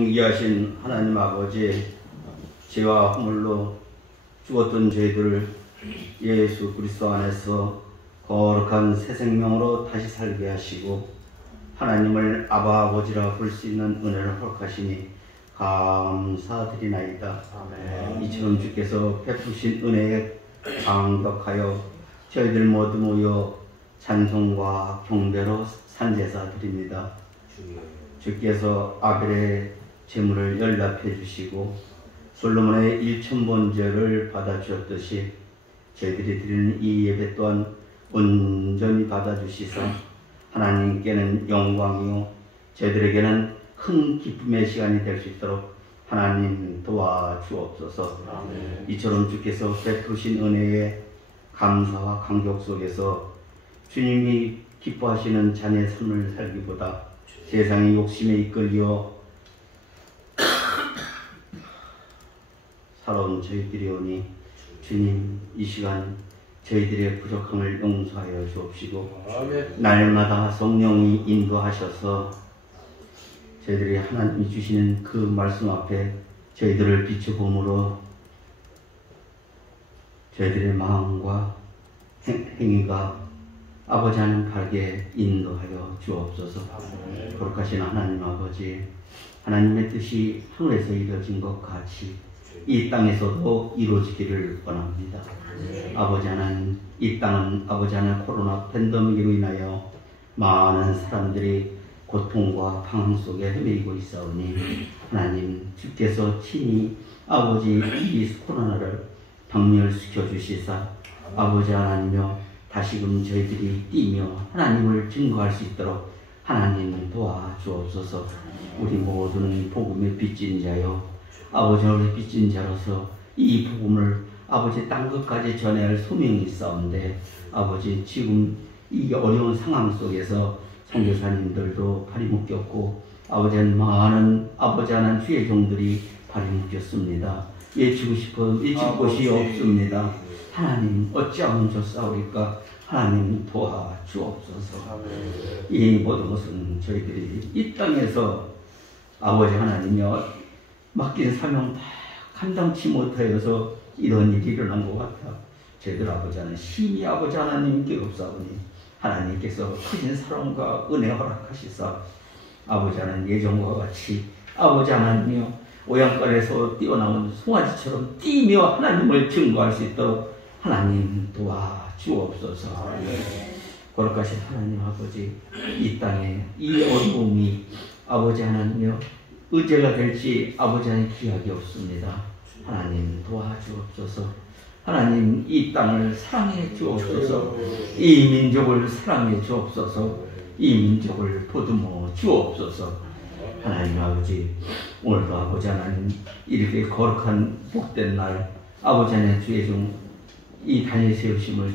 존귀하신 하나님 아버지, 죄와 허물로 죽었던 저희들을 예수 그리스도 안에서 거룩한 새 생명으로 다시 살게 하시고 하나님을 아바 아버지라 부를 수 있는 은혜를 허락하시니 감사드리나이다. 아멘. 이처럼 주께서 베푸신 은혜에 감격하여 저희들 모두 모여 찬송과 경배로 산제사 드립니다. 주께서 아벨의 제물을 연락해 주시고 솔로몬의 1,000번제를 받아주었듯이 저희들이 드리는 이 예배 또한 온전히 받아주시사 하나님께는 영광이요 저희들에게는 큰 기쁨의 시간이 될 수 있도록 하나님 도와주옵소서. 아멘. 이처럼 주께서 베푸신 은혜에 감사와 감격 속에서 주님이 기뻐하시는 자녀의 삶을 살기보다 세상의 욕심에 이끌려 살아온 저희들이오니 주님 이 시간 저희들의 부족함을 용서하여 주옵시고 날마다 성령이 인도하셔서 저희들이 하나님이 주시는 그 말씀 앞에 저희들을 비춰봄으로 저희들의 마음과 행위가 아버지 하나님 바르게 인도하여 주옵소서. 거룩하신 하나님 아버지, 하나님의 뜻이 하늘에서 이루어진 것 같이 이 땅에서도 이루어지기를 원합니다. 아버지 하나님, 이 땅은 아버지 하나님 코로나 팬데믹으로 인하여 많은 사람들이 고통과 방황 속에 헤매이고 있사오니 하나님 주께서 친히 아버지 이 코로나를 박멸시켜 주시사 아버지 하나님여 다시금 저희들이 뛰며 하나님을 증거할 수 있도록 하나님 도와주옵소서. 우리 모두는 복음의 빚진 자요 아버지의 빚진 자로서 이 복음을 아버지 땅 끝까지 전해야 할 소명이 있사온데 아버지 지금 이 어려운 상황 속에서 선교사님들도 발이 묶였고 아버지는 많은 아버지 하나님 주의 종들이 발이 묶였습니다. 외치고 싶어 외칠 곳이 없습니다. 하나님 어찌하면 좋사오리까 하나님 도와주옵소서. 이 모든 것은 저희들이 이 땅에서 아버지 하나님여 맡긴 사명 다 감당치 못하여서 이런 일이 일어난 것 같아. 저희들 아버지 하나님 심히 아버지 하나님께 없사오니 하나님께서 크신 사랑과 은혜 허락하시사 아버지 하나님 예정과 같이 아버지 하나님이여 오양간에서 뛰어나온 송아지처럼 뛰며 하나님을 증거할 수 있도록 하나님 도와주옵소서. 거룩하신 하나님 아버지, 이 땅에 이 어려움이 아버지 하나님이여 의제가 될지 아버지 하나님 기약이 없습니다. 하나님 도와주옵소서. 하나님 이 땅을 사랑해 주옵소서. 이 민족을 사랑해 주옵소서. 이 민족을 보듬어 주옵소서. 하나님 아버지, 오늘도 아버지 하나님 이렇게 거룩한 복된 날 아버지 하나님 주의 종 이 단일 세우심을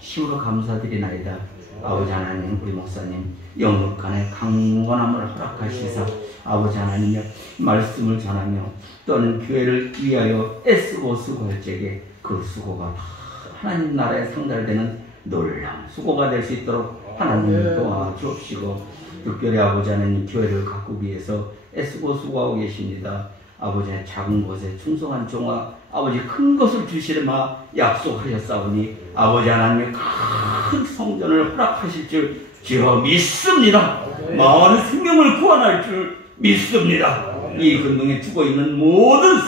심으로 감사드리나이다. 아버지 하나님 우리 목사님 영육간의 강건함을 허락하시사 아버지 하나님의 말씀을 전하며 또는 교회를 위하여 애쓰고 수고할 적에 그 수고가 다 하나님 나라에 상달되는 놀라운 수고가 될 수 있도록 하나님 도와주옵시고 특별히 아버지 하나님 교회를 가꾸기 위해서 애쓰고 수고하고 계십니다. 아버지의 작은 것에 충성한 종아 아버지 큰 것을 주시리마 약속하셨사오니 아버지 하나님의 큰 성전을 허락하실 줄 주여 믿습니다. 많은 생명을 구원할 줄 믿습니다. 이 근동에 죽어있는 모든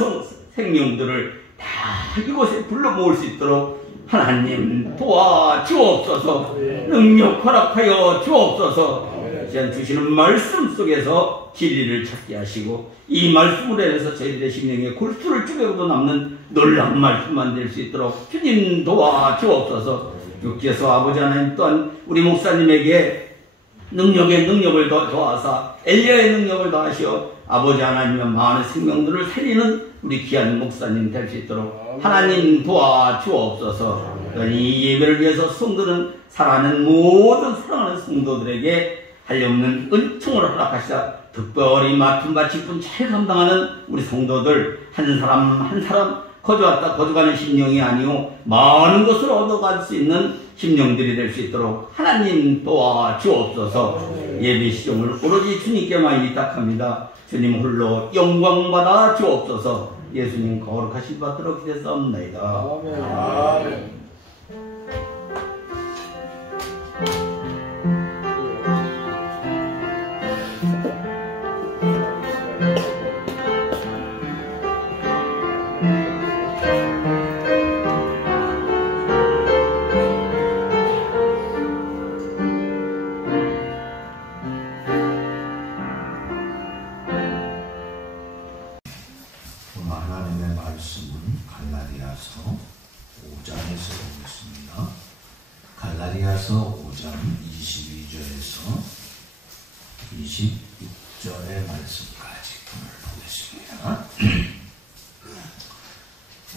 생명들을 다 이곳에 불러 모을 수 있도록 하나님 도와주옵소서. 능력 허락하여 주옵소서. 주시는 말씀 속에서 진리를 찾게 하시고 이 말씀으로 인해서 저희들의 심령에 골수를 쪼개고도 남는 놀라운 말씀만 될 수 있도록 주님 도와주옵소서. 주께서 아버지 하나님 또한 우리 목사님에게 능력에 능력을 더하사 엘리야의 능력을 더하시어 아버지 하나님의 많은 생명들을 살리는 우리 귀한 목사님 될 수 있도록 하나님 도와주옵소서. 이 예배를 위해서 성도는 살아가는 모든 사랑하는 성도들에게 한량없는 은총을 허락하시사 특별히 맡은 바 직분 잘 감당하는 우리 성도들 한 사람 한 사람 거저왔다 거저가는 심령이 아니오 많은 것을 얻어갈 수 있는 심령들이 될 수 있도록 하나님 도와주옵소서. 예배 시종을 오로지 주님께만 위탁합니다. 주님 홀로 영광받아 주옵소서. 예수님 거룩하신 받도록 기대사옵나이다. 아멘. 하나님의 말씀은 갈라디아서 5장에서 보겠습니다. 갈라디아서 5장 22절에서 26절의 말씀까지 오늘 보겠습니다.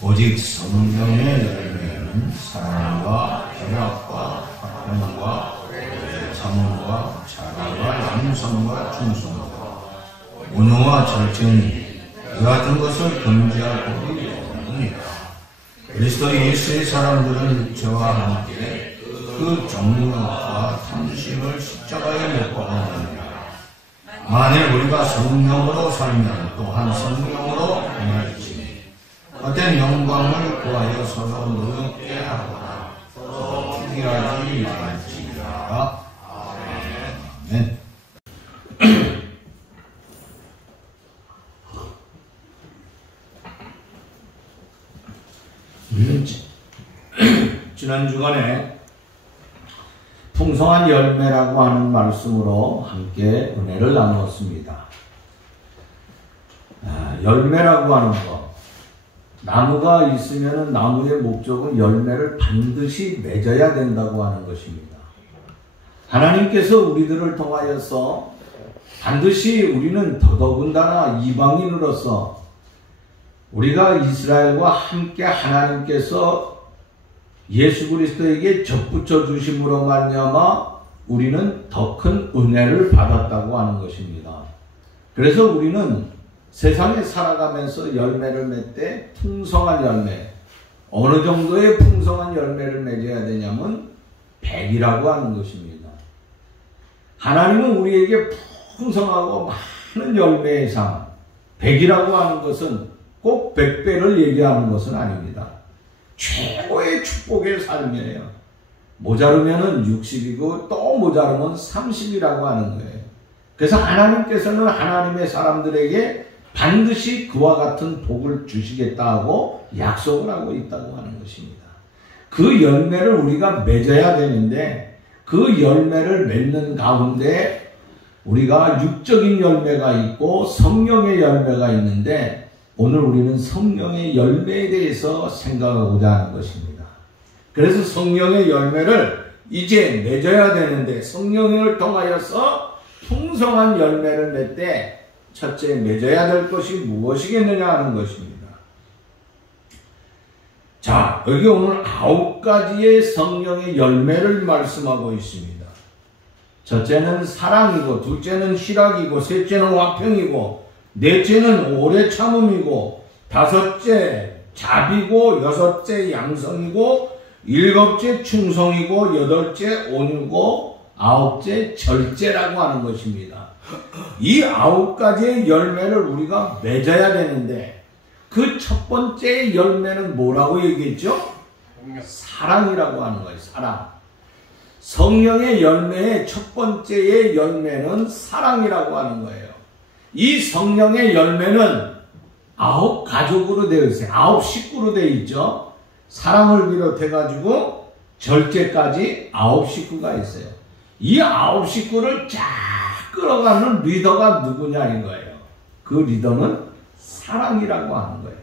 오직 성령의 열매는 사랑과 희락과 화평과 참음과 자비와 양성과 충성과 온유와 절제니 이 같은 것을 금지할 법이 없느니라. 그리스도 예수의 사람들은 저와 함께 그 정욕과 탐심을 십자가에 못 박았느니라. 만일 우리가 성령으로 살면 또한 성령으로 행할지니 헛된 영광을 구하여 서로 노엽게 하거나 피하지 말지니라. 아멘. 지난 주간에 풍성한 열매라고 하는 말씀으로 함께 은혜를 나누었습니다. 열매라고 하는 것, 나무가 있으면 나무의 목적은 열매를 반드시 맺어야 된다고 하는 것입니다. 하나님께서 우리들을 통하여서 반드시 우리는 더더군다나 이방인으로서 우리가 이스라엘과 함께 하나님께서 예수 그리스도에게 접붙여 주심으로 말미암아 우리는 더 큰 은혜를 받았다고 하는 것입니다. 그래서 우리는 세상에 살아가면서 열매를 맺되 풍성한 열매, 어느 정도의 풍성한 열매를 맺어야 되냐면 100이라고 하는 것입니다. 하나님은 우리에게 풍성하고 많은 열매의 상, 100이라고 하는 것은 꼭 100배를 얘기하는 것은 아닙니다. 최고의 축복의 삶이에요. 모자르면 60이고 또 모자르면 30이라고 하는 거예요. 그래서 하나님께서는 하나님의 사람들에게 반드시 그와 같은 복을 주시겠다 하고 약속을 하고 있다고 하는 것입니다. 그 열매를 우리가 맺어야 되는데 그 열매를 맺는 가운데 우리가 육적인 열매가 있고 성령의 열매가 있는데 오늘 우리는 성령의 열매에 대해서 생각하고자 하는 것입니다. 그래서 성령의 열매를 이제 맺어야 되는데 성령을 통하여서 풍성한 열매를 맺되 첫째 맺어야 될 것이 무엇이겠느냐 하는 것입니다. 자, 여기 오늘 9가지의 성령의 열매를 말씀하고 있습니다. 첫째는 사랑이고, 둘째는 희락이고, 셋째는 화평이고, 넷째는 오래 참음이고, 다섯째 자비고, 여섯째 양성이고, 일곱째 충성이고, 여덟째 온유고, 아홉째 절제라고 하는 것입니다. 이 9가지의 열매를 우리가 맺어야 되는데 그 첫 번째 열매는 뭐라고 얘기했죠? 사랑이라고 하는 거예요. 사랑. 성령의 열매의 첫 번째의 열매는 사랑이라고 하는 거예요. 이 성령의 열매는 9가족으로 되어 있어요. 9식구로 되어 있죠. 사랑을 비롯해 가지고 절제까지 9식구가 있어요. 이 9식구를 쫙 끌어가는 리더가 누구냐인 거예요. 그 리더는 사랑이라고 하는 거예요.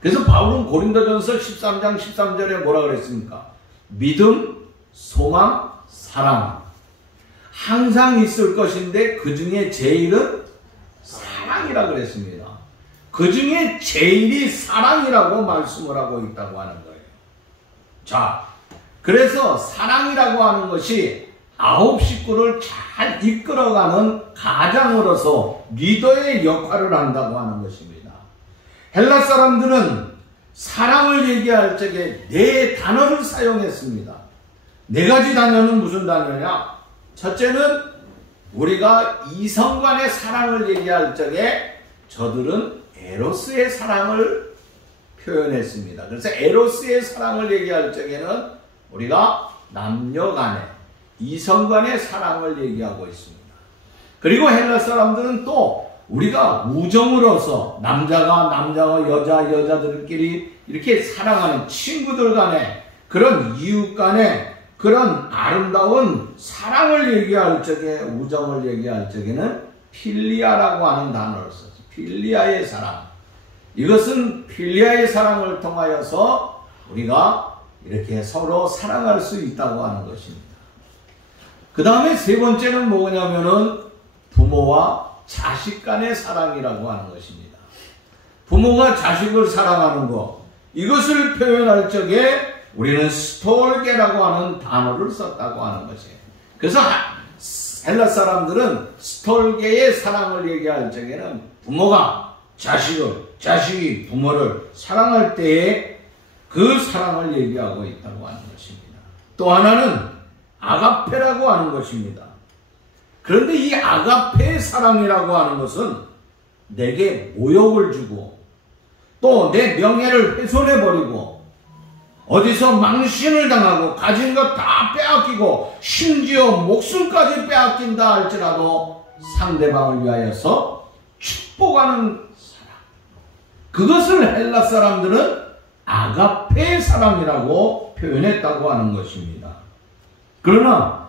그래서 바울은 고린도전서 13장 13절에 뭐라 그랬습니까? 믿음, 소망, 사랑. 항상 있을 것인데 그 중에 제일은 사랑이라고 그랬습니다. 그 중에 제일이 사랑이라고 말씀을 하고 있다고 하는 거예요. 자, 그래서 사랑이라고 하는 것이 9식구를 잘 이끌어가는 가장으로서 리더의 역할을 한다고 하는 것입니다. 헬라 사람들은 사랑을 얘기할 적에 4단어를 사용했습니다. 네 가지 단어는 무슨 단어냐? 첫째는 우리가 이성 간의 사랑을 얘기할 적에 저들은 에로스의 사랑을 표현했습니다. 그래서 에로스의 사랑을 얘기할 적에는 우리가 남녀 간의 이성 간의 사랑을 얘기하고 있습니다. 그리고 헬라 사람들은 또 우리가 우정으로서 남자가 여자들끼리 이렇게 사랑하는 친구들 간의 그런 이웃 간의 그런 아름다운 사랑을 얘기할 적에, 우정을 얘기할 적에는 필리아라고 하는 단어를 썼죠. 필리아의 사랑. 이것은 필리아의 사랑을 통하여서 우리가 이렇게 서로 사랑할 수 있다고 하는 것입니다. 그 다음에 세 번째는 뭐냐면은 부모와 자식 간의 사랑이라고 하는 것입니다. 부모가 자식을 사랑하는 것, 이것을 표현할 적에 우리는 스톨게라고 하는 단어를 썼다고 하는 것이에요. 그래서 헬라 사람들은 스톨게의 사랑을 얘기할 적에는 부모가 자식이 부모를 사랑할 때에 그 사랑을 얘기하고 있다고 하는 것입니다. 또 하나는 아가페라고 하는 것입니다. 그런데 이 아가페의 사랑이라고 하는 것은 내게 모욕을 주고 또 내 명예를 훼손해버리고 어디서 망신을 당하고 가진 것 다 빼앗기고 심지어 목숨까지 빼앗긴다 할지라도 상대방을 위하여서 축복하는 사랑, 그것을 헬라 사람들은 아가페의 사랑이라고 표현했다고 하는 것입니다. 그러나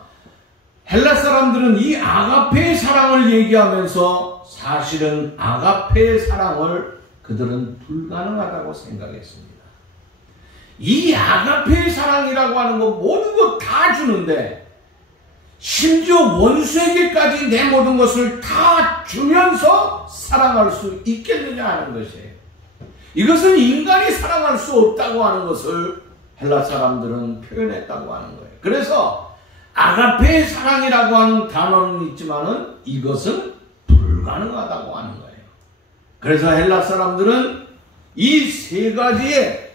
헬라 사람들은 이 아가페의 사랑을 얘기하면서 사실은 아가페의 사랑을 그들은 불가능하다고 생각했습니다. 이 아가페의 사랑이라고 하는 거 모든 것 다 주는데 심지어 원수에게까지 내 모든 것을 다 주면서 사랑할 수 있겠느냐 하는 것이에요. 이것은 인간이 사랑할 수 없다고 하는 것을 헬라 사람들은 표현했다고 하는 거예요. 그래서 아가페의 사랑이라고 하는 단어는 있지만은 이것은 불가능하다고 하는 거예요. 그래서 헬라 사람들은 이 세 가지의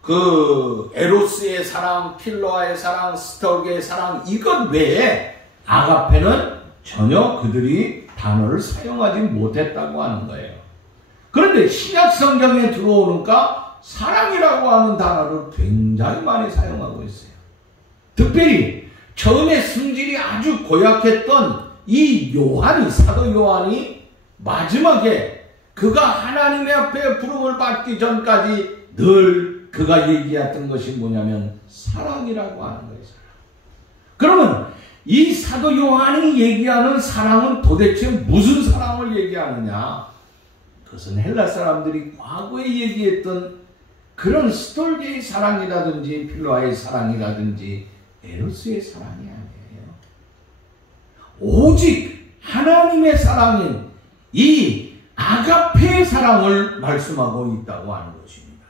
그 에로스의 사랑, 필로아의 사랑, 스톨게의 사랑, 이것 외에 아가페는 전혀 그들이 단어를 사용하지 못했다고 하는 거예요. 그런데 신약 성경에 들어오니까 사랑이라고 하는 단어를 굉장히 많이 사용하고 있어요. 특별히 처음에 성질이 아주 고약했던 이 요한이, 사도 요한이 마지막에 그가 하나님의 앞에 부름을 받기 전까지 늘 그가 얘기했던 것이 뭐냐면 사랑이라고 하는 거예요. 그러면 이 사도 요한이 얘기하는 사랑은 도대체 무슨 사랑을 얘기하느냐? 그것은 헬라 사람들이 과거에 얘기했던 그런 스톨게의 사랑이라든지 필로아의 사랑이라든지 에로스의 사랑이 아니에요. 오직 하나님의 사랑인 이 아가페의 사랑을 말씀하고 있다고 하는 것입니다.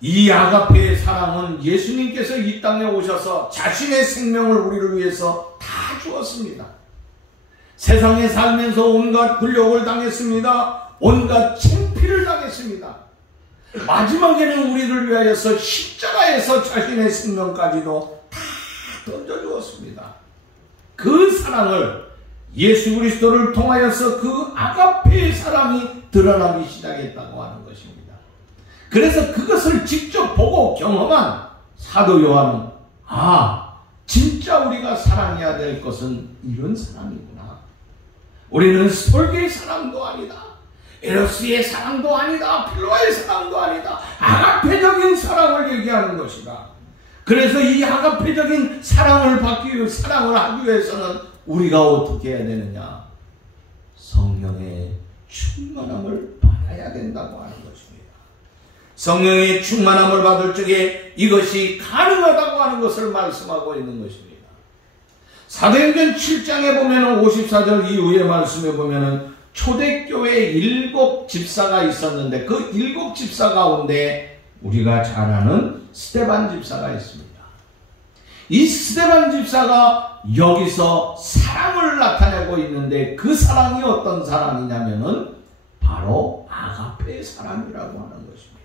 이 아가페의 사랑은 예수님께서 이 땅에 오셔서 자신의 생명을 우리를 위해서 다 주었습니다. 세상에 살면서 온갖 굴욕을 당했습니다. 온갖 창피를 당했습니다. 마지막에는 우리를 위하여서 십자가에서 자신의 생명까지도 다 던져주었습니다. 그 사랑을 예수 그리스도를 통하여서 그 아가페의 사랑이 드러나기 시작했다고 하는 것입니다. 그래서 그것을 직접 보고 경험한 사도 요한은 진짜 우리가 사랑해야 될 것은 이런 사랑이구나. 우리는 스톨게의 사랑도 아니다. 에로스의 사랑도 아니다. 필로아의 사랑도 아니다. 아가페적인 사랑을 얘기하는 것이다. 그래서 이 아가페적인 사랑을 받기 위해, 사랑을 하기 위해서는 우리가 어떻게 해야 되느냐? 성령의 충만함을 받아야 된다고 하는 것입니다. 성령의 충만함을 받을 적에 이것이 가능하다고 하는 것을 말씀하고 있는 것입니다. 사도행전 7장에 보면 54절 이후의 말씀에 보면 초대교회 7 집사가 있었는데 그 7 집사 가운데 우리가 잘 아는 스데반 집사가 있습니다. 이 스데반 집사가 여기서 사랑을 나타내고 있는데 그 사랑이 어떤 사랑이냐면은 바로 아가페의 사랑이라고 하는 것입니다.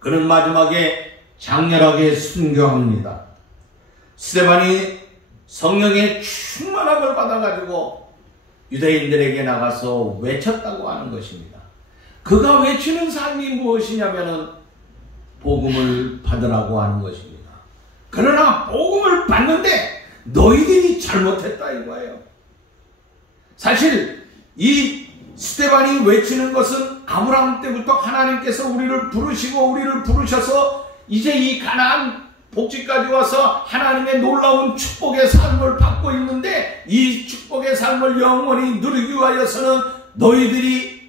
그는 마지막에 장렬하게 순교합니다. 스데반이 성령의 충만함을 받아가지고 유대인들에게 나가서 외쳤다고 하는 것입니다. 그가 외치는 삶이 무엇이냐면은 복음을 받으라고 하는 것입니다. 그러나 복음을 받는데 너희들이 잘못했다 이거예요. 사실 이 스데반이 외치는 것은 아브라함 때부터 하나님께서 우리를 부르시고 우리를 부르셔서 이제 이 가나안 복지까지 와서 하나님의 놀라운 축복의 삶을 받고 있는데 이 축복의 삶을 영원히 누리기 위하여서는 너희들이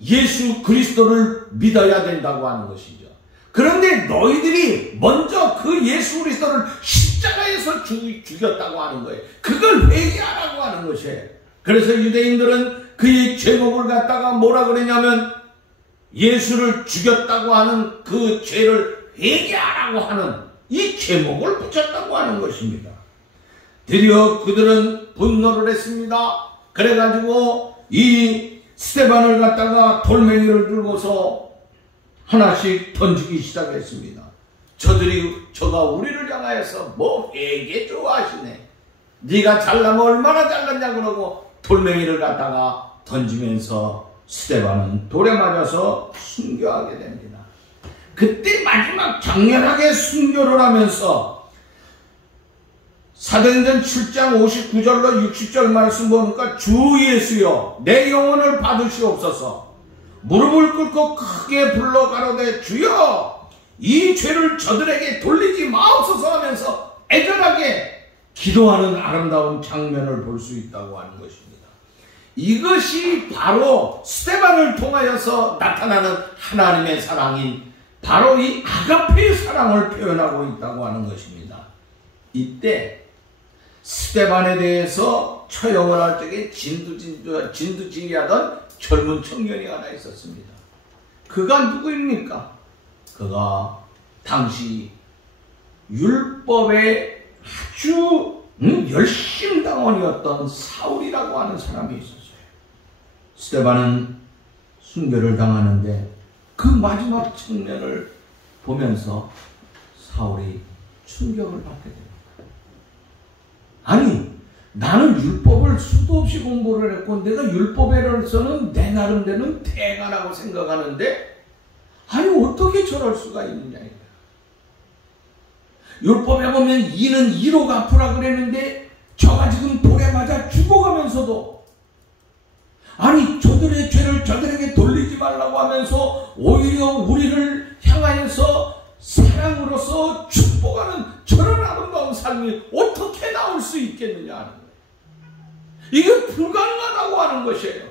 예수 그리스도를 믿어야 된다고 하는 것이죠. 그런데 너희들이 먼저 그 예수 그리스도를 십자가에서 죽였다고 하는 거예요. 그걸 회개하라고 하는 것이에요. 그래서 유대인들은 그의 죄목을 갖다가 뭐라 그러냐면 예수를 죽였다고 하는 그 죄를 회개하라고 하는 이 제목을 붙였다고 하는 것입니다. 드디어 그들은 분노를 했습니다. 그래가지고 이 스데반을 갖다가 돌멩이를 들고서 하나씩 던지기 시작했습니다. 저가 우리를 향하여서 뭐 회개 좋아하시네. 네가 잘나면 얼마나 잘났냐 그러고 돌멩이를 갖다가 던지면서 스데반은 돌에 맞아서 순교하게 됩니다. 그때 마지막 장렬하게 순교를 하면서 사도행전 7장 59절로 60절 말씀 보니까 주 예수여 내 영혼을 받으시옵소서 무릎을 꿇고 크게 불러 가로되 주여 이 죄를 저들에게 돌리지 마옵소서 하면서 애절하게 기도하는 아름다운 장면을 볼 수 있다고 하는 것입니다. 이것이 바로 스데반을 통하여서 나타나는 하나님의 사랑인 바로 이 아가페의 사랑을 표현하고 있다고 하는 것입니다. 이때 스데반에 대해서 처형을 할 적에 진두지휘하던 젊은 청년이 하나 있었습니다. 그가 누구입니까? 그가 당시 율법의 아주 열심당원이었던 사울이라고 하는 사람이 있었어요. 스데반은 순교를 당하는데 그 마지막 측면을 보면서 사울이 충격을 받게 됩니다. 아니 나는 율법을 수도 없이 공부를 했고 내가 율법에서는 내 나름대로는 대가라고 생각하는데 아니 어떻게 저럴 수가 있느냐 이거야. 율법에 보면 이는 이로 갚으라 그랬는데 저가 지금 돌에 맞아 죽어가면서도 아니 저들의 죄를 저들에게 돌리지 말라고 하면서 오히려 우리를 향하여서 사랑으로서 축복하는 저런 아름다운 삶이 어떻게 나올 수 있겠느냐 하는 거예요. 이게 불가능하다고 하는 것이에요.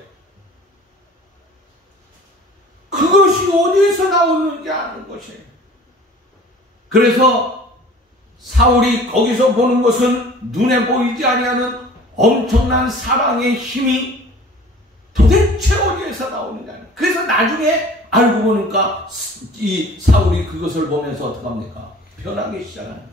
그것이 어디에서 나오는지 아는 것이에요. 그래서 사울이 거기서 보는 것은 눈에 보이지 아니하는 엄청난 사랑의 힘이 도대체 어디에서 나오느냐. 그래서 나중에 알고 보니까 이 사울이 그것을 보면서 어떡합니까? 변하기 시작하는 거예요.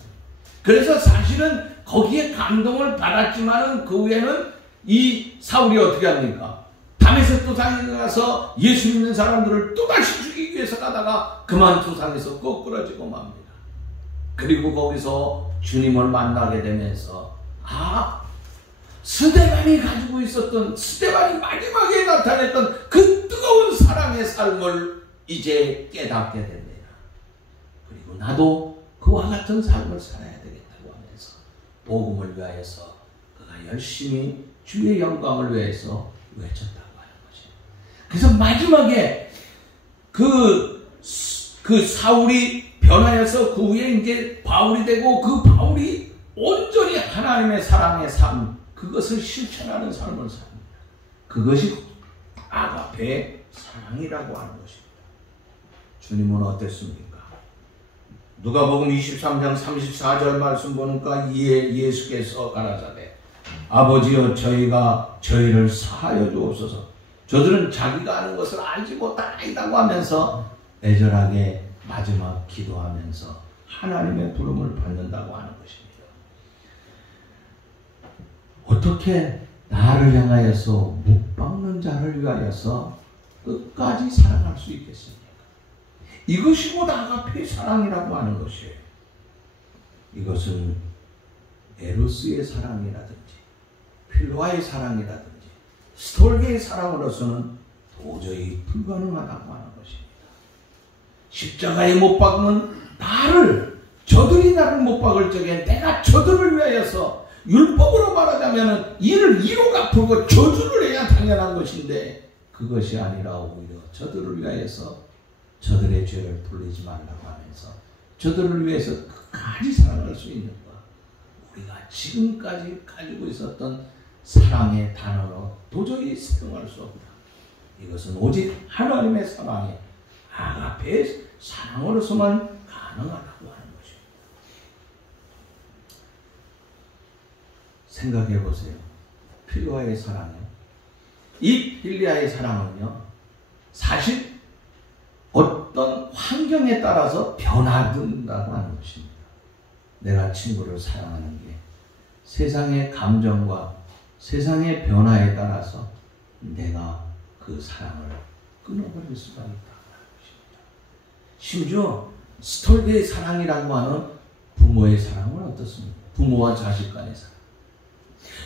그래서 사실은 거기에 감동을 받았지만은 그 후에는 이 사울이 어떻게 합니까? 다메섹 도상에 가서 예수 믿는 사람들을 또다시 죽이기 위해서 가다가 그만 도상에서 거꾸러지고 맙니다. 그리고 거기서 주님을 만나게 되면서 스데반이 가지고 있었던 스데반이 마지막에 나타냈던 그 뜨거운 사랑의 삶을 이제 깨닫게 됩니다. 그리고 나도 그와 같은 삶을 살아야 되겠다고 하면서 복음을 위하여서 그가 열심히 주의 영광을 위해서 외쳤다고 하는 것입니다. 그래서 마지막에 그 사울이 변하여서 그 후에 이제 바울이 되고 그 바울이 온전히 하나님의 사랑의 삶 그것을 실천하는 삶을 삽니다. 그것이 아가페의 사랑이라고 하는 것입니다. 주님은 어땠습니까? 누가복음 23장 34절 말씀 보니까 이에 예수께서 가라사대 아버지여 저희가 저희를 사하여 주옵소서. 저들은 자기가 하는 것을 알지 못하나이다고 하면서 애절하게 마지막 기도하면서 하나님의 부름을 받는다고 하는 것입니다. 어떻게 나를 향하여서 묵박는 자를 위하여서 끝까지 사랑할 수 있겠습니까? 이것이 곧 아가페의 사랑이라고 하는 것이에요. 이것은 에로스의 사랑이라든지 필로아의 사랑이라든지 스톨게의 사랑으로서는 도저히 불가능하다고 하는 것입니다. 십자가에 못 박는 나를, 저들이 나를 못 박을 적에 내가 저들을 위하여서, 율법으로 말하자면 이를 이로 갚고 저주를 해야 당연한 것인데 그것이 아니라 오히려 저들을 위하여서 저들의 죄를 돌리지 말라고 하면서 저들을 위해서 끝까지 사랑할 수 있는 것, 우리가 지금까지 가지고 있었던 사랑의 단어로 도저히 사용할 수 없다. 이것은 오직 하나님의 사랑에, 아가페의 사랑으로서만 가능하다고 하는 것입니다. 생각해 보세요. 필로아의 사랑이요. 이 필리아의 사랑은요, 사실 어떤 환경에 따라서 변화된다고 하는 것입니다. 내가 친구를 사랑하는 게 세상의 감정과 세상의 변화에 따라서 내가 그 사랑을 끊어버릴 수가 있다고 하는 것입니다. 심지어 스톨게의 사랑이라고 하는 부모의 사랑은 어떻습니까? 부모와 자식 간의 사랑.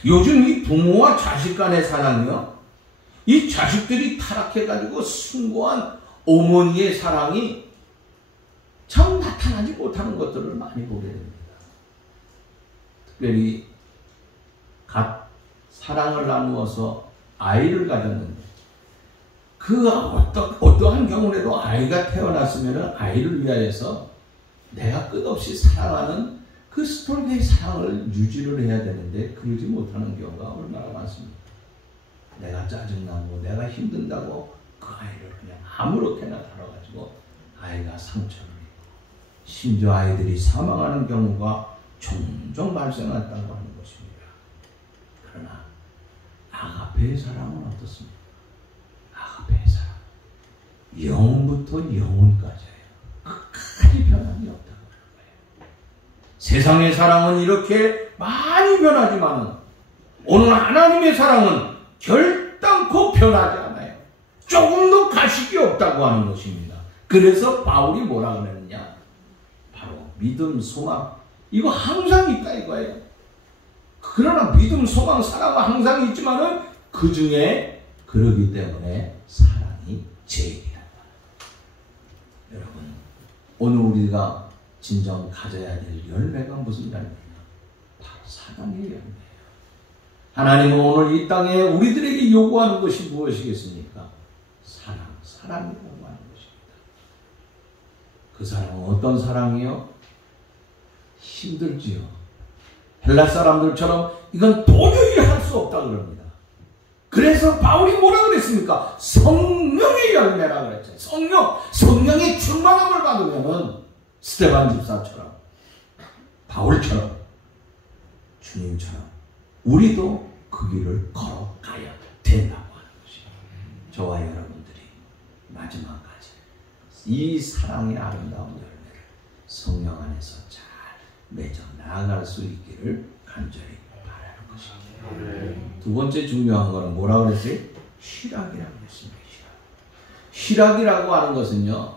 요즘 이 부모와 자식 간의 사랑이요, 이 자식들이 타락해가지고 숭고한 어머니의 사랑이 참 나타나지 못하는 것들을 많이 보게 됩니다. 특별히 갓 사랑을 나누어서 아이를 가졌는데 그 어떠한 경우에도 아이가 태어났으면 아이를 위하여서 내가 끝없이 사랑하는 그 스톨게의 사랑을 유지를 해야 되는데 그러지 못하는 경우가 얼마나 많습니까? 내가 짜증나고 내가 힘든다고 그 아이를 그냥 아무렇게나 다뤄가지고 아이가 상처를 입고 심지어 아이들이 사망하는 경우가 종종 발생한다고 하는 것입니다. 그러나 아가페의 사랑은 어떻습니까? 아가페의 사랑, 영부터 영혼까지예요. 끝까지 변함이 없다고 하는 거예요. 세상의 사랑은 이렇게 많이 변하지만 오늘 하나님의 사랑은 결단코 변하지 않아요. 조금도 가식이 없다고 하는 것입니다. 그래서 바울이 뭐라 그랬느냐? 바로 믿음, 소망, 이거 항상 있다 이거예요. 그러나 믿음, 소망, 사랑은 항상 있지만은 그 중에 그러기 때문에 사랑이 제일이다. 여러분, 오늘 우리가 진정 가져야 될 열매가 무슨 열매냐? 바로 사랑의 열매예요. 하나님은 오늘 이 땅에 우리들에게 요구하는 것이 무엇이겠습니까? 사랑이라고 하는 것입니다. 그 사랑은 어떤 사랑이요? 힘들지요. 헬라 사람들처럼 이건 도저히 할 수 없다 그럽니다. 그래서 바울이 뭐라 그랬습니까? 성령의 열매라 그랬죠. 성령의 충만함을 받으면은 스데반 집사처럼, 바울처럼, 주님처럼 우리도 그 길을 걸어가야 된다고 하는 것입니다. 저와 여러분들이 마지막까지 이 사랑의 아름다운 열매를 성령 안에서 잘 맺어 나아갈 수 있기를 간절히 바라는 것입니다. 두 번째 중요한 거는 뭐라고 그랬어요? 희락이라고 했습니다. 희락이라고 하는 것은요,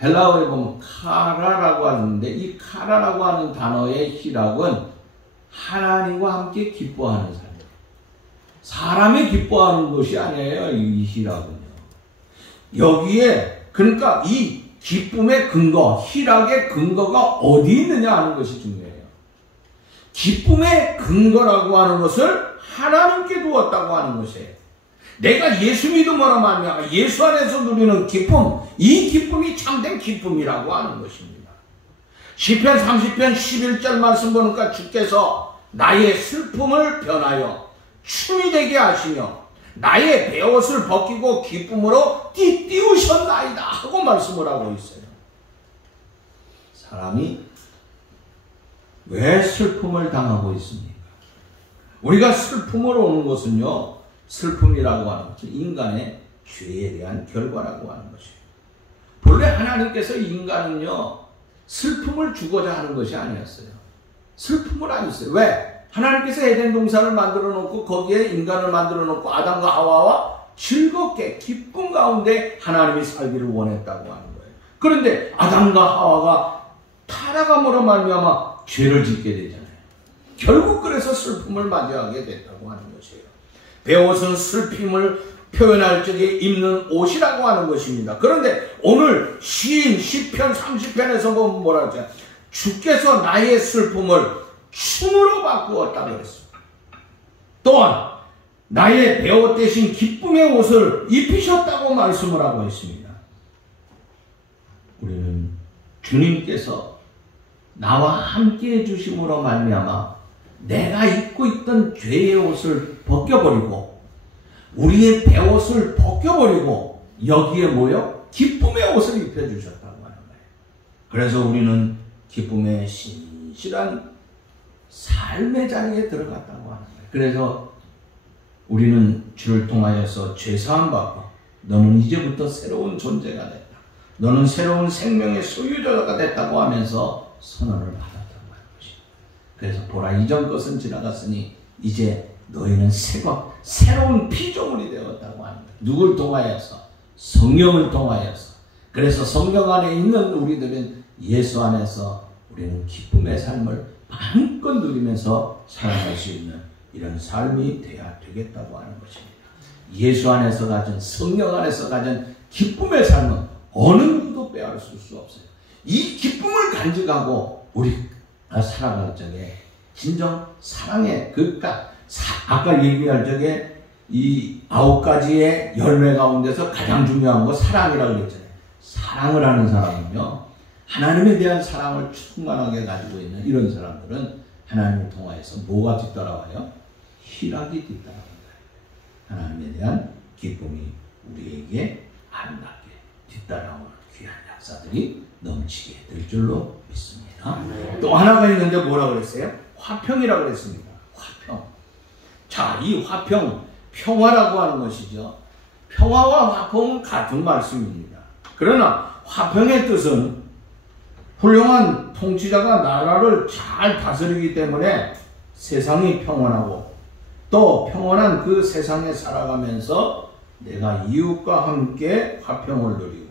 헬라어에 보면 카라라고 하는데 이 카라라고 하는 단어의 희락은 하나님과 함께 기뻐하는 삶. 사람이 기뻐하는 것이 아니에요. 이 희락은요. 여기에 그러니까 이 기쁨의 근거, 희락의 근거가 어디 있느냐 하는 것이 중요해요. 기쁨의 근거라고 하는 것을 하나님께 두었다고 하는 것이에요. 내가 예수 믿음으로 말미암아 예수 안에서 누리는 기쁨, 이 기쁨이 참된 기쁨이라고 하는 것입니다. 시편 30편 11절 말씀 보니까 주께서 나의 슬픔을 변하여 춤이 되게 하시며 나의 베옷을 벗기고 기쁨으로 띠띠우셨나이다 하고 말씀을 하고 있어요. 사람이 왜 슬픔을 당하고 있습니까? 우리가 슬픔을 오는 것은요, 슬픔이라고 하는 것은 인간의 죄에 대한 결과라고 하는 것이에요. 본래 하나님께서 인간은요, 슬픔을 주고자 하는 것이 아니었어요. 슬픔을 안 했어요. 왜? 하나님께서 에덴 동산을 만들어 놓고 거기에 인간을 만들어 놓고 아담과 하와와 즐겁게 기쁨 가운데 하나님이 살기를 원했다고 하는 거예요. 그런데 아담과 하와가 타락함으로 말미암아 죄를 짓게 되잖아요. 결국 그래서 슬픔을 맞이하게 됐다고 하는 것이에요. 베옷은 슬픔을 표현할 적에 입는 옷이라고 하는 것입니다. 그런데 오늘 시편 30편에서 보면 뭐라 하죠? 주께서 나의 슬픔을 춤으로 바꾸었다고 그랬습니다. 또한 나의 베옷 대신 기쁨의 옷을 입히셨다고 말씀을 하고 있습니다. 우리는 주님께서 나와 함께 해주심으로 말미암아 내가 입고 있던 죄의 옷을 벗겨버리고 우리의 베옷을 벗겨버리고 여기에 뭐요? 기쁨의 옷을 입혀주셨다고 하는 거예요. 그래서 우리는 기쁨의 신실한 삶의 자리에 들어갔다고 하는 거예요. 그래서 우리는 주를 통하여서 죄사함 받고 너는 이제부터 새로운 존재가 됐다. 너는 새로운 생명의 소유자가 됐다고 하면서 선언을 받았다고 하는 것입니다. 그래서 보라 이전 것은 지나갔으니 이제 너희는 새로운 피조물이 되었다고 하는 거예요. 누굴 통하여서? 성령을 통하여서. 그래서 성령 안에 있는 우리들은 예수 안에서 우리는 기쁨의 삶을 마음껏 누리면서 살아갈 수 있는 이런 삶이 되어야 되겠다고 하는 것입니다. 예수 안에서 가진, 성령 안에서 가진 기쁨의 삶은 어느 누구도 빼앗을 수 없어요. 이 기쁨을 간직하고 우리가 살아갈 적에 진정 사랑의 아까 얘기할 적에 이 9가지의 열매 가운데서 가장 중요한 거 사랑이라고 그랬잖아요. 사랑을 하는 사람은요, 하나님에 대한 사랑을 충만하게 가지고 있는 이런 사람들은 하나님을 통하여서 뭐가 뒤따라와요? 희락이 뒤따라옵니다. 하나님에 대한 기쁨이 우리에게 아름답게 뒤따라오는 귀한 역사들이 넘치게 될 줄로 믿습니다. 또 하나가 있는데 뭐라 그랬어요? 화평이라고 그랬습니다. 화평. 자, 이 화평, 평화라고 하는 것이죠. 평화와 화평은 같은 말씀입니다. 그러나 화평의 뜻은 훌륭한 통치자가 나라를 잘 다스리기 때문에 세상이 평온하고 또 평온한 그 세상에 살아가면서 내가 이웃과 함께 화평을 누리고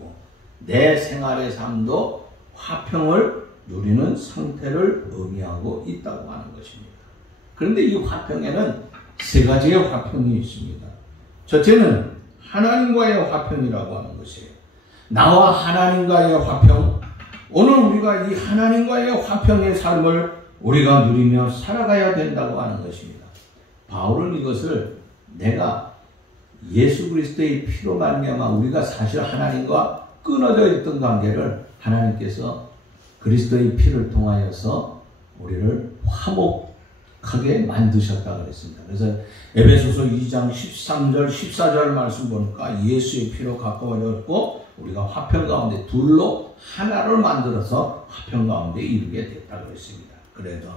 내 생활의 삶도 화평을 누리는 상태를 의미하고 있다고 하는 것입니다. 그런데 이 화평에는 세 가지의 화평이 있습니다. 첫째는 하나님과의 화평이라고 하는 것이에요. 나와 하나님과의 화평, 오늘 우리가 이 하나님과의 화평의 삶을 우리가 누리며 살아가야 된다고 하는 것입니다. 바울은 이것을 내가 예수 그리스도의 피로 말미암아 우리가 사실 하나님과 끊어져 있던 관계를 하나님께서 그리스도의 피를 통하여서 우리를 화목하게 만드셨다고 그랬습니다. 그래서 에베소서 2장 13절 14절 말씀 보니까 예수의 피로 가까워졌고 우리가 화평 가운데 둘로 하나를 만들어서 화평 가운데 이루게 됐다고 했습니다. 그래도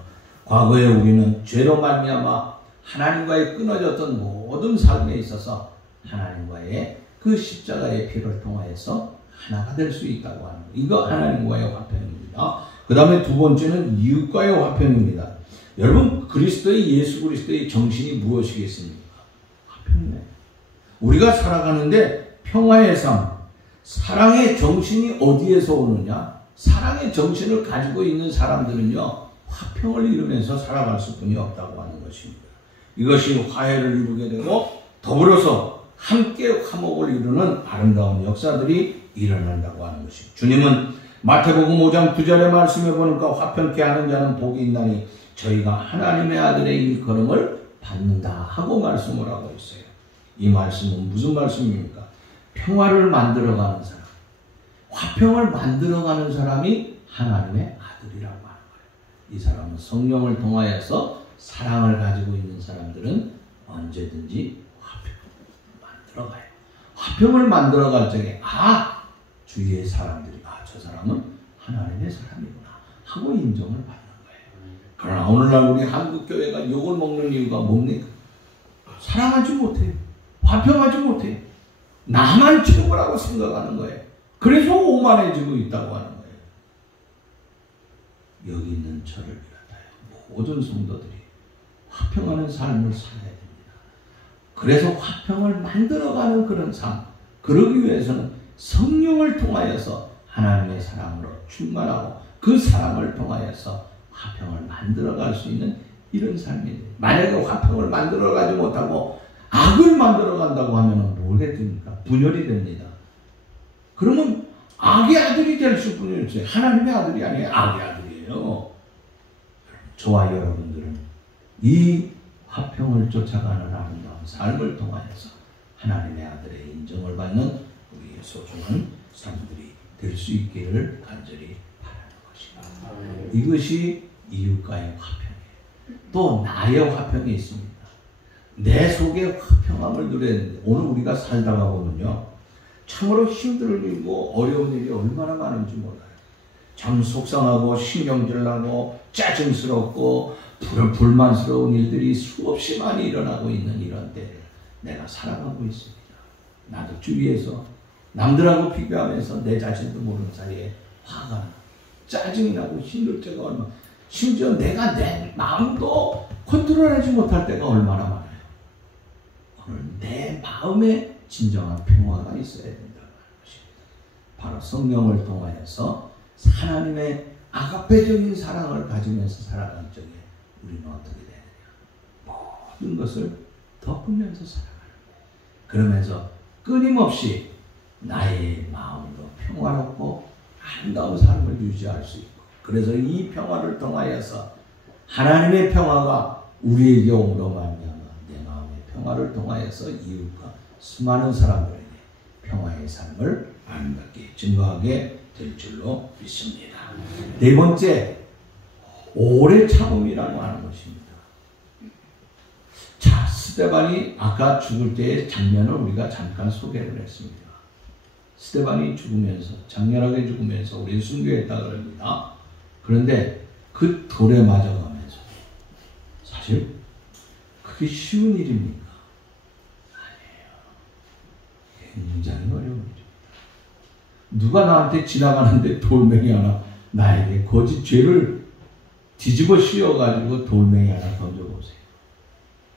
과거에 우리는 죄로 말미암아 하나님과의 끊어졌던 모든 삶에 있어서 하나님과의 그 십자가의 피를 통하여서 하나가 될 수 있다고 하는 것. 이거 하나님과의 화평입니다. 그 다음에 두 번째는 이웃과의 화평입니다. 여러분, 예수 그리스도의 정신이 무엇이겠습니까? 화평이네. 우리가 살아가는데 평화의 삶, 사랑의 정신이 어디에서 오느냐? 사랑의 정신을 가지고 있는 사람들은요, 화평을 이루면서 살아갈 수뿐이 없다고 하는 것입니다. 이것이 화해를 이루게 되고 더불어서 함께 화목을 이루는 아름다운 역사들이 일어난다고 하는 것입니다. 주님은 마태복음 5장 9절의 말씀에 보니까 화평케 하는 자는 복이 있나니 저희가 하나님의 아들의 일컬음을 받는다 하고 말씀을 하고 있어요. 이 말씀은 무슨 말씀입니까? 평화를 만들어가는 사람, 화평을 만들어가는 사람이 하나님의 아들이라고 하는 거예요. 이 사람은 성령을 통하여서 사랑을 가지고 있는 사람들은 언제든지 화평을 만들어가요. 화평을 만들어갈 적에 주위의 사람들이 저 사람은 하나님의 사람이구나 하고 인정을 받는 거예요. 그러나 오늘날 우리 한국교회가 욕을 먹는 이유가 뭡니까? 사랑하지 못해요. 화평하지 못해요. 나만 최고라고 생각하는 거예요. 그래서 오만해지고 있다고 하는 거예요. 여기 있는 저를 비롯하여 모든 성도들이 화평하는 삶을 살아야 됩니다. 그래서 화평을 만들어가는 그런 삶, 그러기 위해서는 성령을 통하여서 하나님의 사랑으로 충만하고 그 사랑을 통하여서 화평을 만들어갈 수 있는 이런 삶이 돼요. 만약에 화평을 만들어가지 못하고 악을 만들어간다고 하면 뭐가 됩니까? 분열이 됩니다. 그러면 악의 아들이 될 수뿐이 없어요. 하나님의 아들이 아니에요. 악의 아들이에요. 저와 여러분들은 이 화평을 쫓아가는 아름다운 삶을 통하여서 하나님의 아들의 인정을 받는 우리의 소중한 사람들이 될 수 있기를 간절히 바라는 것입니다. 이것이 이웃과의 화평이에요. 또 나의 화평이 있습니다. 내 속에 화평함을 누려야 되는데 오늘 우리가 살다가 보면요, 참으로 힘들고 어려운 일이 얼마나 많은지 몰라요. 참 속상하고 신경질나고 짜증스럽고 불만스러운 일들이 수없이 많이 일어나고 있는 이런 때를 내가 살아가고 있습니다. 나도 주위에서 남들하고 비교하면서 내 자신도 모르는 사이에 화가 나고 짜증이 나고 힘들 때가 얼마나, 심지어 내가 내 마음도 컨트롤하지 못할 때가 얼마나 많아요. 오늘 내 마음에 진정한 평화가 있어야 된다는 것입니다. 바로 성령을 통하여서 하나님의 아가페적인 사랑을 가지면서 살아가는 적에 우리는 어떻게 되느냐? 모든 것을 덮으면서 살아가는 거예요. 그러면서 끊임없이 나의 마음도 평화롭고 아름다운 삶을 유지할 수 있고, 그래서 이 평화를 통하여서 하나님의 평화가 우리에게 오므로 말미암아 내 마음의 평화를 통하여서 이웃과 수많은 사람들에게 평화의 삶을 아름답게 증거하게 될 줄로 믿습니다. 네 번째, 오래 참음이라고 하는 것입니다. 자, 스데반이 아까 죽을 때의 장면을 우리가 잠깐 소개를 했습니다. 스데반이 죽으면서, 장렬하게 죽으면서 우리는 순교했다 그럽니다. 그런데 그 돌에 맞아가면서, 사실 그게 쉬운 일입니까? 아니에요. 굉장히 어려운 일입니다. 누가 나한테 지나가는데 돌멩이 하나, 나에게 거짓 죄를 뒤집어 씌워가지고 돌멩이 하나 던져보세요.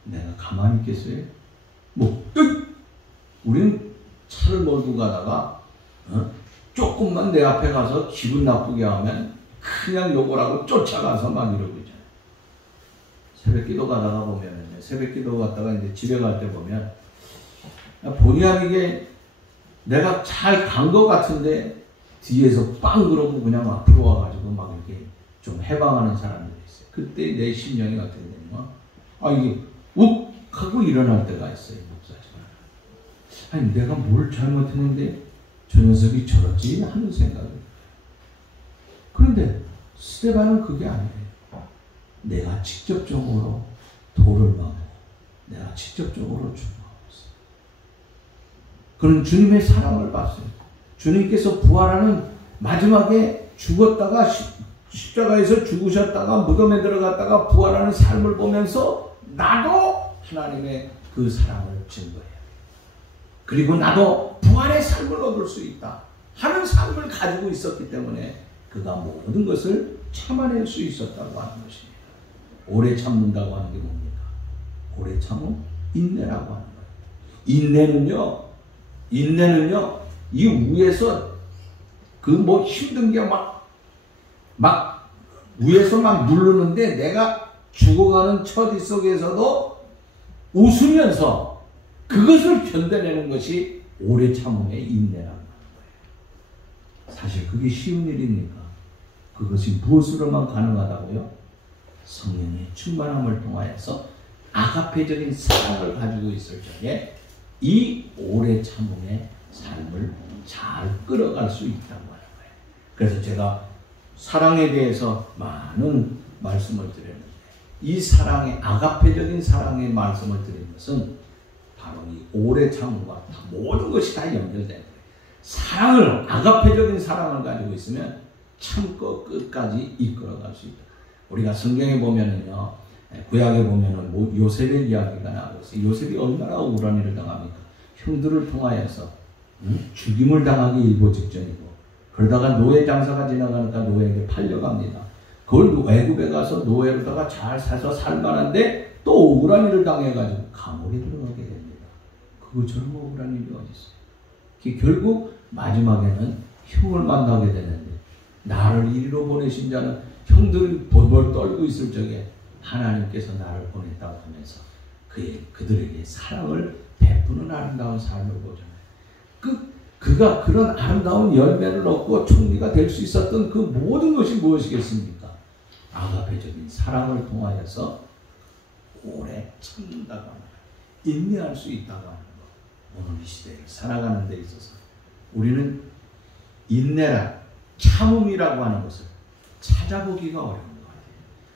내가 가만히 있겠어요? 우리는 차를 몰고 가다가 조금만 내 앞에 가서 기분 나쁘게 하면 그냥 욕을 하고 쫓아가서 막 이러고 있잖아요. 새벽기도 가다가 보면, 새벽기도 갔다가 이제 집에 갈 때 보면 본의 아니게 내가 잘 간 것 같은데 뒤에서 빵 그러고 그냥 앞으로 와가지고 막 이렇게 좀 해방하는 사람들이 있어요. 그때 내 심령이 어떻게 되냐면, 이게 욱 하고 일어날 때가 있어요. 목사지만. 아니, 내가 뭘 잘못했는데 저 녀석이 저러지 하는 생각을. 그런데 스데반은 그게 아니에요. 내가 직접적으로 돌을 맞고 내가 직접적으로 죽어왔어요. 그런 주님의 사랑을 봤어요. 주님께서 부활하는 마지막에 죽었다가 십자가에서 죽으셨다가 무덤에 들어갔다가 부활하는 삶을 보면서 나도 하나님의 그 사랑을 증거해요. 그리고 나도 부활의 삶을 얻을 수 있다 하는 삶을 가지고 있었기 때문에 그가 모든 것을 참아낼 수 있었다고 하는 것입니다. 오래 참는다고 하는 게 뭡니까? 오래 참은 인내라고 하는 거예요. 인내는요, 이 위에서 그 힘든 게 막 위에서 막 누르는데 내가 죽어가는 처지 속에서도 웃으면서 그것을 견뎌내는 것이 오래 참음의 인내라고 하는 거예요. 사실 그게 쉬운 일입니까? 그것이 무엇으로만 가능하다고요? 성령의 충만함을 통하여서 아가페적인 사랑을 가지고 있을 적에 이 오래 참음의 삶을 잘 끌어갈 수 있다고 하는 거예요. 그래서 제가 사랑에 대해서 많은 말씀을 드렸는데, 이 사랑의 아가페적인 사랑의 말씀을 드린 것은 바로 이 오래 참음과 모든 것이 다 연결된 거예요. 사랑을, 아가페적인 사랑을 가지고 있으면 참고 끝까지 이끌어갈 수 있다. 우리가 성경에 보면은요, 구약에 보면은 요셉의 이야기가 나오고 있어요. 요셉이 얼마나 억울한 일을 당합니까? 형들을 통하여서 죽임을 당하기 일보 직전이고, 그러다가 노예 장사가 지나가니까 노예에게 팔려갑니다. 그걸 외국에 가서 노예로다가 잘 사서 살만한데 또 억울한 일을 당해가지고 감옥에 들어가게 됩니다. 그것처럼 억울한 일이 어디 있어요? 결국 마지막에는 형을 만나게 되는데 나를 이리로 보내신 자는 형들이 벌벌 떨고 있을 적에 하나님께서 나를 보냈다고 하면서 그들에게 사랑을 베푸는 아름다운 삶을 보잖아요. 그가 그런 아름다운 열매를 얻고 총리가 될 수 있었던 그 모든 것이 무엇이겠습니까? 아가페적인 사랑을 통하여서 오래 참는다고 하는 것, 인내할 수 있다고 하는 것. 오늘 이 시대를 살아가는 데 있어서 우리는 인내라, 참음이라고 하는 것을 찾아보기가 어려운 것 같아요.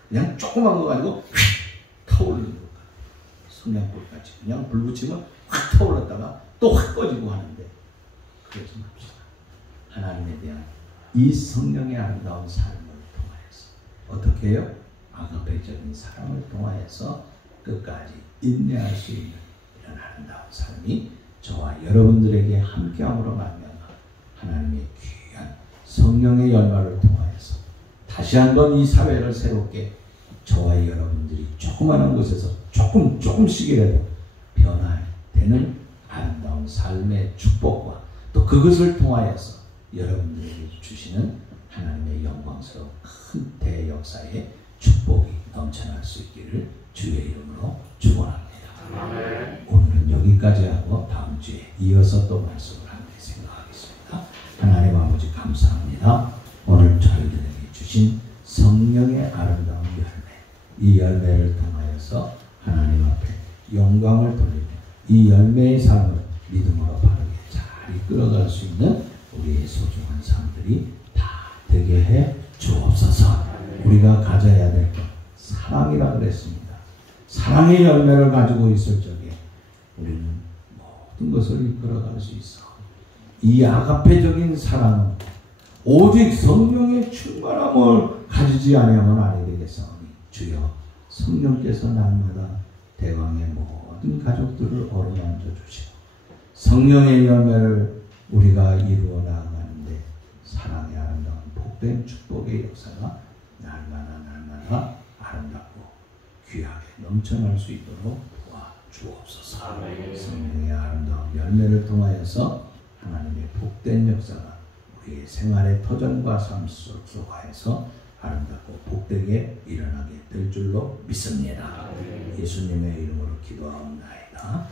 그냥 조그만 거 가지고 휙 타오르는 것 같아요. 성냥불같이 그냥 불 붙이면 확 타올랐다가 또 확 꺼지고 하는데 그러지 맙시다. 하나님에 대한 이 성령의 아름다운 삶을 통하여서 어떻게 해요? 아가페적인 사랑을 통하여서 끝까지 인내할 수 있는 이런 아름다운 삶이 저와 여러분들에게 함께함으로 말미암아 하나님의 귀한 성령의 열매를 통하여서 다시 한번 이 사회를 새롭게 저와 여러분들이 조그마한 것에서 조금씩이라도 변화되는 아름다운 삶의 축복과 또 그것을 통하여서 여러분들에게 주시는 하나님의 영광스러운 큰 대역사의 축복이 넘쳐날 수 있기를 주의 이름으로 축원합니다. 오늘은 여기까지 하고 다음 주에 이어서 또 말씀을 함께 생각하겠습니다. 하나님 아버지 감사합니다. 오늘 저희들에게 주신 성령의 아름다운 열매, 이 열매를 통하여서 하나님 앞에 영광을 돌리며 이 열매의 삶을 믿음으로 바르게 잘 이끌어갈 수 있는 우리의 소중한 삶들이 다 되게 해 주옵소서. 우리가 가져야 될 것, 사랑이라 그랬습니다. 사랑의 열매를 가지고 있을 적에 우리는 모든 것을 이끌어갈 수 있어. 이 아가페적인 사랑은 오직 성령의 충만함을 가지지 아니하면 아니 되겠사오니 주여 성령께서 날마다 대왕의 모든 가족들을 어루만져 주시고 성령의 열매를 우리가 이루어 나아가는데 사랑의 아름다운 복된 축복의 역사가 날마다 아름답고 귀하게 넘쳐날 수 있도록 도와주옵소서. 성령의 아름다운 열매를 통하여서 하나님의 복된 역사가 우리의 생활의 터전과 삶 속에서 아름답고 복되게 일어나게 될 줄로 믿습니다. 예수님의 이름으로 기도하옵나이다.